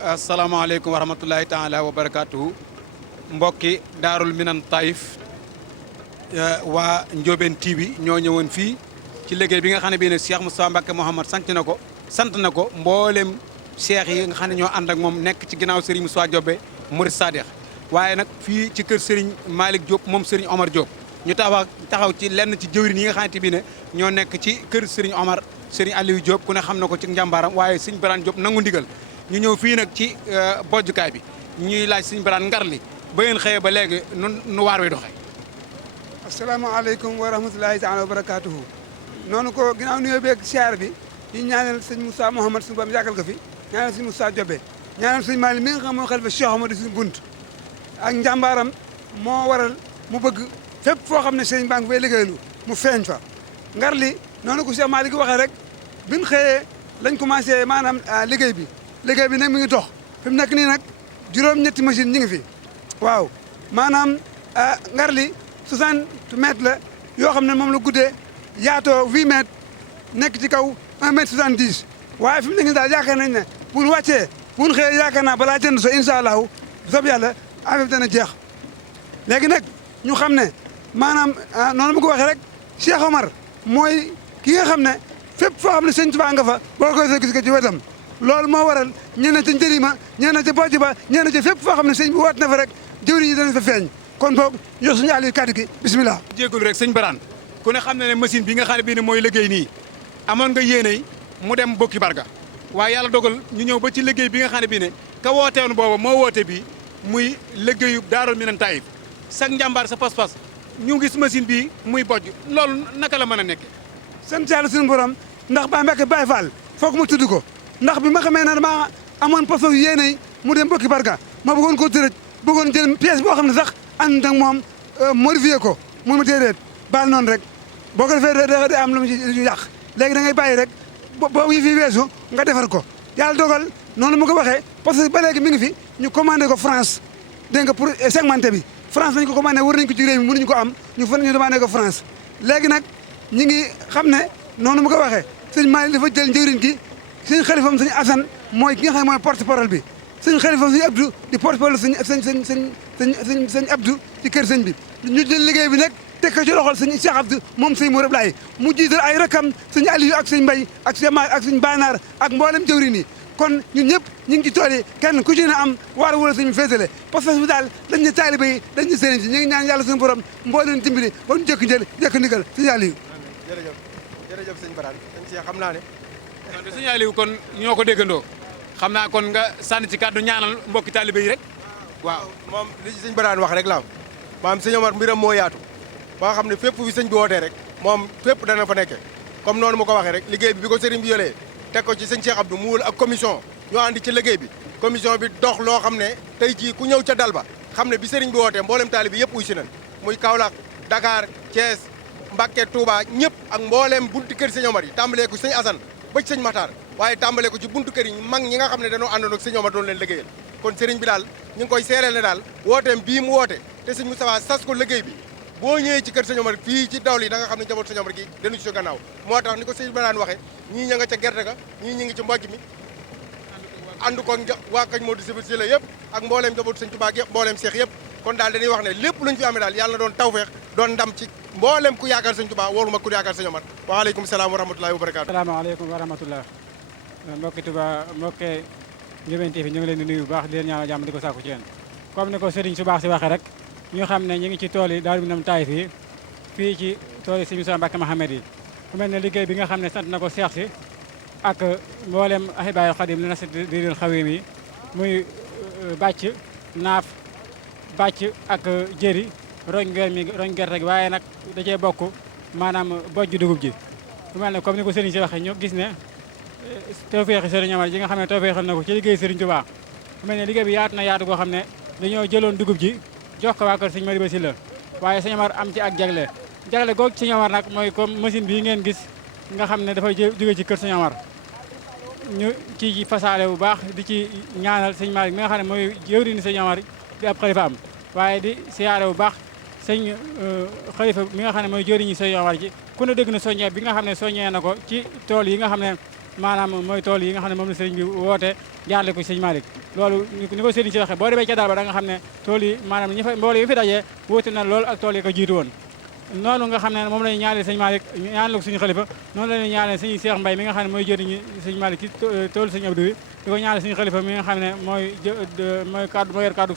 asalaamaaleykum wa rahmatulahi taala wa barakaatuhu mbokki daarul minan taif waa Ndiobène TV ñoo ñëwoon fii ci liggéey bi nga xam ne bii ne Cheikh Moustapha Mbacké Mouhamad sant na ko mboolem cheikh yi nga xam ne ñoo ànd ak moom nekk ci ginnaaw Serigne Moustapha Diobé Mourid Sadikh waaye nag fii ci kër Serigne Malick Diop moom Serigne Omar Diop ñu taxaw ci lenn ci jëwriñ yi nga xamante bi ne ñoo nekk ci kër Serigne Omar Serigne Aliou Diop ku ne xam na ko ci njàmbaaram waaye Serigne Birane Diop nangu ndigal ñu ñëw fii nag ci bojjukaay bi ñuy laaj Serigne Birane ngar li ba ngeen xëyee ba léegi nu waar wi doxee. asalaamaaleykum wa rahmatulahi taala wa barakaatuhu noonu ko ginnaaw nuyoo beeg siyaar bi ñu ñaanal sëñ Moussa Mouhamad suñu borom yàggal ko fi ñaanal sëñ Moussa Diobé ñaanal sëñ Malick mi nga xam moo xalifa Cheikh Omar di suñu bunt ak njàmbaaram moo waral mu bëgg fépp foo xam ne sëñ baa ngi fay liggéeylu mu feeñ fa ngar li noonu ko Cheikh Malick waxee rek biñ xëyee lañ commencé maanaam liggéey bi nag mi ngi dox fi mu nekk nii nag juróom-ñetti machine ñi ngi fi waaw maanaam ngar li 60 mètres la yoo xam ne moom la guddee yaatoo 8 mètres nekk ci kaw 1 mètre 70 waaye fi mu nekk nii daal yaakaar nañ ne bu ñu wàccee bu ñu xëyee yaakaar naa balaa jënd so incha allahu soob yàlla affaire bi dana jeex léegi nag ñu xam ne maanaam noonu ma ko waxee rek Cheikh Omar mooy ki nga xam ne fépp foo xam ne sëñ Tuubaa nga fa boo koy gis ko ci wetam loolu moo waral ñenn ca njërima ñenn ca bojj ba ñenn ca fépp foo xam ne sëñ bi woot na fa rek jëwriñ yi danañ fa feeñ kon boog jox suñu àll kàddu gi bisimilah. jéegul rek sëñ Birane ku ne xam ne machine bi nga xam ne bii ne mooy liggéey nii amoon nga yéeney mu dem bokki barga waaye yàlla dogal ñu ñëw ba ci liggéey bi nga xam ne bii ne ka wootewoon booba moo woote bi muy liggéeyu Daarul Minan Taïf sag njàmbaar sa pas-pas ñu gis machine bi muy bojj loolu naka la mën a nekkee. sant yàlla suñu borom ndax Baye Mbacké Baye Fall foog mu tudd ko ndax bi ma xamee ne dama amoon poso yéeney mu dem bokki barga ma bëggoon ko tërëj bëggoon jël pièce boo xam ne sax ànd ak moom modifié ko mun ma déedéet baal noonu rek boo ko defee da am lu mu ci yàq léegi da ngay bàyyi rek boo yi fi weesu nga defar ko yàlla dogal noonu mu ko waxee parce que ba léegi mi ngi fi ñu commandé ko France dégg nga pour segmenté bi France lañ ko commandé war nañ ko ci réew mi mënuñu ko am ñu demandé ko France léegi nag ñi ngi xam ne noonu mu ko waxee sëñ Malick dafa jël njëriñ gi sëñ xalifam sëñ Assane mooy ki nga xam ne mooy porte parole bi sëñ xalifam sëñ Abdou di porte parole sëñ Abdou ci kër sëñ bi ñu jël liggéey bi nag teg ko ci loxol sëñ Cheikh Abdou moom sëñ Mourab Laye mu jiital ay rakam sëñ Aliou ak sëñ Mbaye ak sëñ Mar ak sëñ Banaar ak mboolem jëwriñ yi kon ñun ñëpp ñu ngi ci tool yi kenn ku ci ne am waar wala suñu féetale parce que bi daal dañ ne taalibe yi dañ ne sëriñ si ñu ngi ñaan yàlla suñu borom mbooleen dimbali ba ñu jëkk njël jëkk ndigal sëñ Aliou jërëjëf sëñ Birane sëñ Cheikh xam naa ne sëñ Aliou kon ñoo ko déggandoo xam naa kon nga sànni ci kàddu ñaanal mbokki taalibe yi rek waaw moom li ci sëñ Birane wax rek la am maam sëñ Omar mbiram moo yaatu ba nga xam ne fépp fi sëñ bi wootee rek moom fépp dana fa nekke comme noonu mu ko waxee rek liggéey bi ko sëriñ bi yolee teg ko ci sëñ Cheikh Abdou mu wul ak commission ñoo andi ci liggéey bi commission bi dox loo xam ne tey jii ku ñëw ca dal ba xam ne bi sëriñ bi wootee mboolem taalibe bi yëpp uy si nañ muy Kaolack Dakar Thiès Mbacké Touba ñëpp ak mboolem buntu kër sëñ Omar yi tàmbalee ko sëñ Assane ba ci sëñ Matar waaye tàmbalee ko ci buntu kër yi mag ñi nga xam ne dañoo àndoon ak sëñ Omar doon leen liggéeyal kon sëriñ bi daal ñu ngi koy seereel ne daal wooteem bii mu woote te sëñ Moustapha sas ko liggéey bi boo ñëwee ci kër sëñ Omar fii ci dawl yi da nga xam ne njaboot sëñ Omar gi dañu ci gannaaw moo tax ni ko sëñ bi daan waxee ñii ña nga ca gerte ga ñii ñi ngi ci mbojj mi ànd ko waa kañ moo di si la yëpp ak mbooleem njaboot sëñ Tuubaa yëpp mbooleem seex yëpp kon daal dañuy wax ne lépp luñ fi amee daal yàlla na doon tawfeex doon ndam ci mbooleem ku yaakaar sëñ Tuubaa waruma ku yaakaar sëñ Omar waaleykum salaam wa rahmatullahi wa barakaatu salaamaaleykum wa rahmatullah mbokki Touba mbokki Ndiobène TV ñu ngi leen di nuyu bu baax di leen ñaanal jàmm di ko sàkku ci yéen comme ni ko sëriñ su baax si waxee rek ñu xam ne ñu ngi ci tool yi Daarul Minan Taïf yi fii ci tool yi sëñ Moustapha Mbacké Mouhamad yi ku mel ne liggéey bi nga xam ne sant na ko seex si ak mboolem ahibaayu xadim li na si diiril xawim yi muy bàcc naaf bàcc ak jëri roñ gerte gi waaye nag da cee bokk maanaam bojj dugub ji ku mel ne comme ni ko sëriñ si waxee ñu gis ne tawfeexi sëriñ Omar ji nga xam ne tawfeexal na ko ci liggéey sëriñ Touba ku mel ne liggéey bi yaatu na yaatu goo xam ne dañoo jëloon dugub ji jox ko waa kër sëñ Madiba Sylla waaye sëñ Omar am ci ak jagle googu sëñ Omar nag mooy comme machine bii ngeen gis nga xam ne dafay jóge ci kër sëñ Omar ñu ci fasaale bu baax di ci ñaanal sëñ Malick mi nga xam ne mooy jëwriñu sëñ Omar di ab xalifa am waaye di siyaare bu baax sëñ xalifa mi nga xam ne mooy jëwriñu sëñ Omar ji ku ne dégg na soññee bi nga xam ne soññee na ko ci tool yi nga xam ne maanaam mooy tool yi nga xam ne moom la sëriñ bi woote jaarle ko sëñ Malick loolu ni ko sëriñ si waxee boo demee ca daal ba da nga xam ne tool yi maanaam ñi fa mbooloo yi fi dajee wuute na loolu ak tool yi ko jiitu woon noonu nga xam ne moom lañu ñaanal sëñ Malick ñaanal ko suñu xalifa noonu la ñuy ñaanal sëñ Cheikh Mbaye mi nga xam ne mooy jëriñu sëñ Malick ci toolu sëñ Abdou bi di ko ñaanal suñu xalifa mi nga xam ne mooy yor kaddu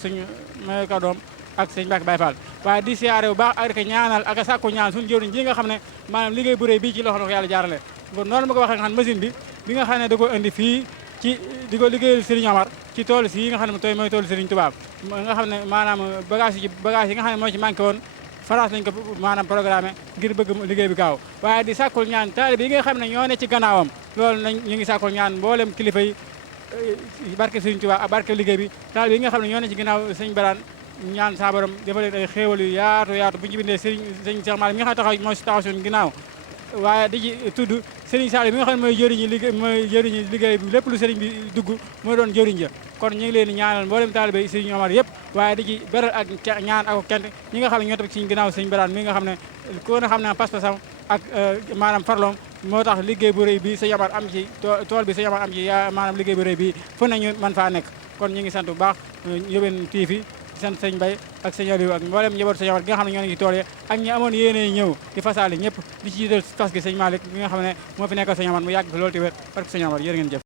mooy kaddoom ak sëñ Mbacke Baye Fall waaye di siyaare bu baax ak ñaanal ak sàkku ñaan suñu jëriñ ji nga xam ne maanaam liggéey bu réy bii ci loxo na ko yàlla jaarale kon noonu ma ko waxee nga xam ne machine bi nga xam ne da ko indi fii ci di ko liggéeyal Serigne Omar ci tool si yi nga xam ne mooy toolu Serigne Touba nga xam ne maanaam bagage yi nga xam ne moo ci manqué woon France lañ ko maanaam programmé ngir bëgg liggéey bi gaaw waaye di sàkkul ñaan taalibe yi nga xam ne ñoo ne ci gannaawam loolu nañ ñu ngi sàkkul ñaan mboolem kilifa yi barke Serigne Touba ak barke liggéey bi taalibe yi nga xam ne ñoo ne ci ginnaaw sëñ Baraan ñaan saa borom dafa leen ay xéewal yu yaatu bu ñu bindee sëñ Cheikh Malick mi nga xam ne moo si taxaw suñu ginnaaw waaye di ci tudd Serigne Saliou mi nga xam ne mooy jëriñu liggéey bi lépp lu Serigne bi dugg mooy doon jëriñ ja kon ñu ngi leen di ñaanal mboolem taalibe Serigne Omar yëpp waaye di ci beral ak ñaan ak kent ñi nga xam ne ñoo toog ci ginnaaw sëñ Baraan mi nga xam ne ku ne xam ne pas-pasam ak maanaam farloom moo tax liggéey bu rëy bi sëñ Omar am ci tool bi sëñ Omar am ci maanaam liggéey bu rëy bi fu ne ñu mën faa nekk kon ñu ngi sant bu baax Ndiobène TV sant sëñ Mbaye ak sëñ Aliou ak mboolem njaboot sëñ Omar gi nga xam ne ñoo ngi ci tool yi ak ñi amoon yéene ñëw di fasaale ñëpp di ci jiital fas gi sëñ Malick mi nga xam ne moo fi nekkal sëñ Omar mu yàgg fi loolu ti wér parce que sëñ Omar jërë ngeen jëf